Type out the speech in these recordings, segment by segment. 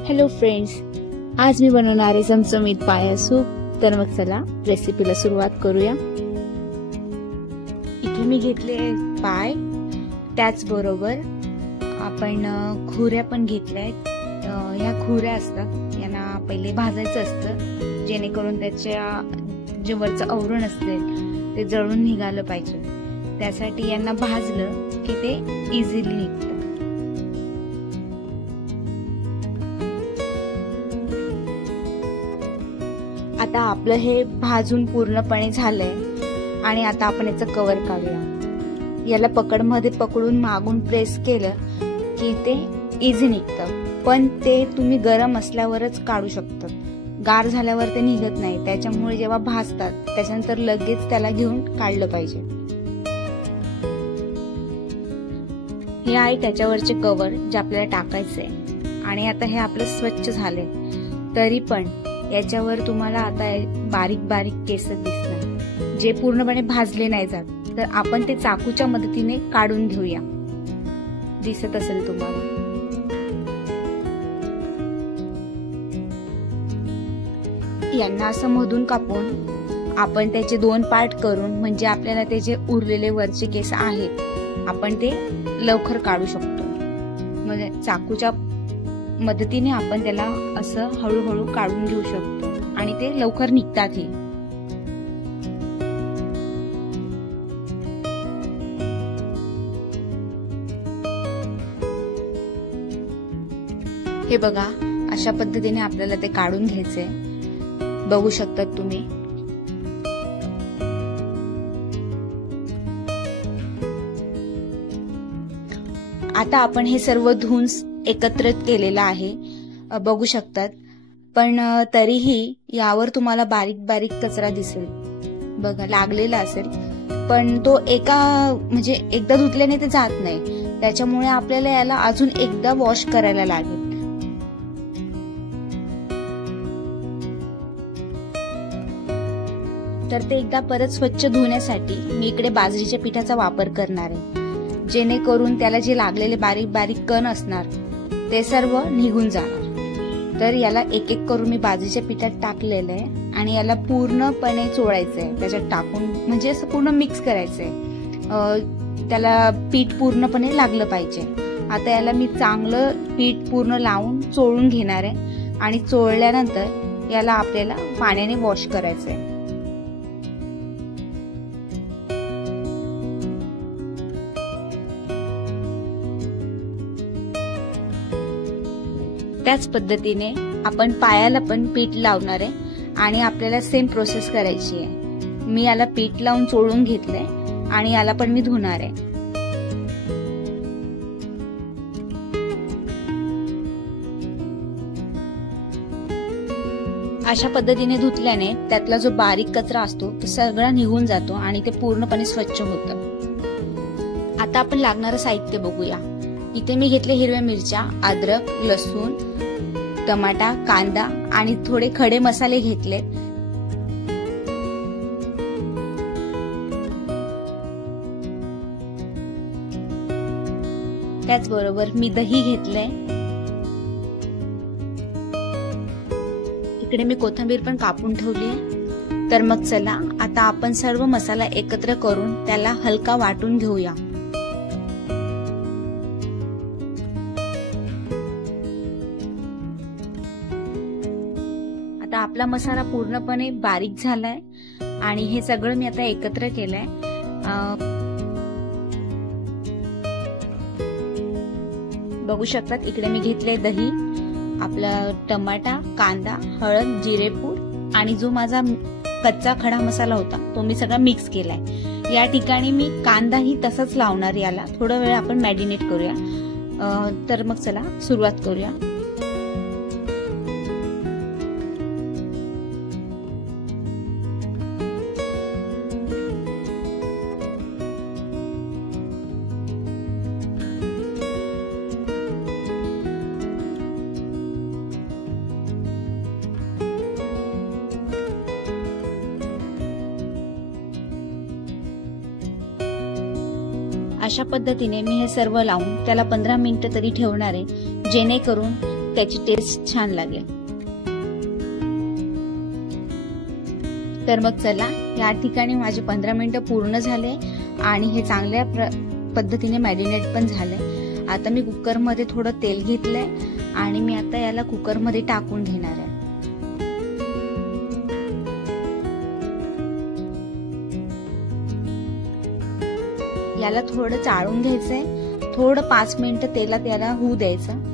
Hello friends, आज मी बनवणार आहे चमचमीत पाया सूप। तर मग चला रेसिपीला सुरुवात करूया। इथे मी घेतले पाय, त्याचबरोबर आपण खुऱ्या पण घेतल्यात। ह्या खुऱ्या असतात, यांना पहिले भाजायचं असतं जेणेकरून त्याच्या जे वरचं आवरण असते ते जळून निघालं पाहिजे। त्यासाठी यांना भाजलं की ते इझिली निघतं। आता आपलं हे भाजून पूर्णपणे झालंय आणि आता आपण याचं कव्हर काढूया। याला पकडमध्ये पकडून मागून प्रेस केलं की ते इझी निघतं, पण ते तुम्ही गरम असल्यावरच काढू शकता। गार झाल्यावर ते निघत नाही, त्याच्यामुळे जेव्हा भाजतात त्याच्यानंतर लगेच त्याला घेऊन काढलं पाहिजे। हे आहे त्याच्यावरचे कव्हर जे आपल्याला टाकायचे आणि आता हे आपलं स्वच्छ झाले, तरी पण याच्यावर तुम्हाला आता बारीक बारीक केस दिसणार जे पूर्णपणे भाजले नाही जात। तर आपण ते चाकूच्या मदतीने काढून घेऊया। दिसत असेल तुम्हाला। यांना असं मधून कापून आपण त्याचे 2 पार्ट करून, म्हणजे आपल्याला ते जे उरलेले वरचे केस आहेत आपण ते लवकर काढू शकतो। म्हणजे चाकूच्या मदतीने आपण त्याला असं हळूहळू काढून घेऊ शकतो आणि ते लवकर निघतात। हे बघा, अशा पद्धतीने आपल्याला ते काढून घ्यायचे। बघू शकतात तुम्ही। आता आपण हे सर्व धुवून एकत्रित केलेलं आहे, बघू शकतात। पण तरीही यावर तुम्हाला बारीक बारीक कचरा दिसेल, बघा लागलेला असेल, पण तो म्हणजे एकदा धुतल्याने ते जात नाही, त्याच्यामुळे आपल्याला याला अजून एकदा वॉश करायला लागेल। तर ते एकदा परत स्वच्छ धुण्यासाठी मी इकडे बाजरीच्या पिठाचा वापर करणार आहे, जेणेकरून त्याला जे लागलेले बारीक बारीक कण असणार ते सर्व निघून जाणार। तर याला एक एक करून मी बाजरीच्या पिठात टाकलेलं आहे आणि याला पूर्णपणे चोळायचंय, त्याच्यात टाकून म्हणजे असं पूर्ण मिक्स करायचंय। त्याला पीठ पूर्णपणे लागलं पाहिजे। आता याला मी चांगलं पीठ पूर्ण लावून चोळून घेणार आहे आणि चोळल्यानंतर याला आपल्याला पाण्याने वॉश करायचंय। त्याच पद्धतीने आपण पायाला पण पीठ लावणार आहे आणि आपल्याला सेम प्रोसेस करायची आहे। मी याला पीठ लावून चोळून घेतलंय आणि याला पण मी धुणार आहे। अशा पद्धतीने धुतल्याने त्यातला जो बारीक कचरा असतो तो सगळा निघून जातो आणि ते पूर्णपणे स्वच्छ होतं। आता आपण लागणारं साहित्य बघूया। इथे मी घेतले हिरव्या मिरच्या, अद्रक, लसूण, टमाटा, कांदा आणि थोडे खडे मसाले घेतले। त्याचबरोबर मी दही घेतलंय। इकडे मी कोथिंबीर पण कापून ठेवली आहे। तर मग चला आता आपण सर्व मसाला एकत्र करून त्याला हलका वाटून घेऊया। आता आपला मसाला पूर्णपणे बारीक झालाय आणि हे सगळं मी आता एकत्र केलंय। बघू शकतात, इकडे मी घेतले दही, आपला टमाटा, कांदा, हळद, जिरेपूड आणि जो माझा कच्चा खडा मसाला होता तो मी सगळा मिक्स केलाय। या ठिकाणी मी कांदाही तसंच लावणार, याला थोडा वेळ आपण मॅरिनेट करूया। तर मग चला सुरुवात करूया। अशा पद्धतीने मी हे सर्व लावून त्याला 15 मिनिटं तरी ठेवणार आहे, जेणेकरून त्याची टेस्ट छान लागेल। तर मग चला, या ठिकाणी माझे 15 मिनिटं पूर्ण झाले आणि हे चांगल्या पद्धतीने मॅरिनेट पण झालंय। आता मी कुकरमध्ये थोडं तेल घेतलंय आणि मी आता याला कुकरमध्ये टाकून घेणार आहे। याला थोडं चाळून घ्यायचंय, थोडं 5 मिनिटं तेलात याला होऊ द्यायचं।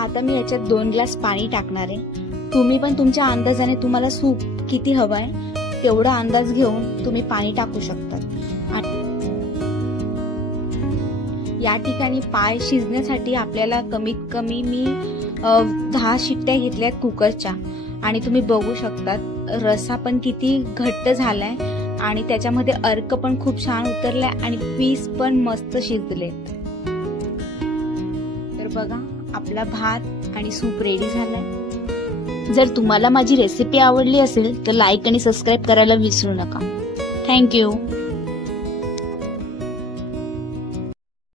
आता मी याच्यात 2 ग्लास पाणी टाकणार आहे। तुम्ही पण तुमच्या अंदाजाने तुम्हाला सूप किती हवाय तेवढा अंदाज घेऊन तुम्ही पाणी टाकू शकता। या ठिकाणी पाय शिजण्यासाठी आपल्याला कमीत कमी मी 10 शिट्ट्या घेतल्यात कुकरच्या आणि तुम्ही बघू शकतात रसा पण किती घट्ट झालाय आणि त्याच्यामध्ये अर्क पण खूप छान उतरलाय आणि पीस पण मस्त शिजलेत। तर बघा, आपला भात आणि सूप रेडी झालाय। जर तुम्हाला माझी रेसिपी आवडली असेल तर लाईक आणि सबस्क्राईब करायला विसरू नका। थँक्यू।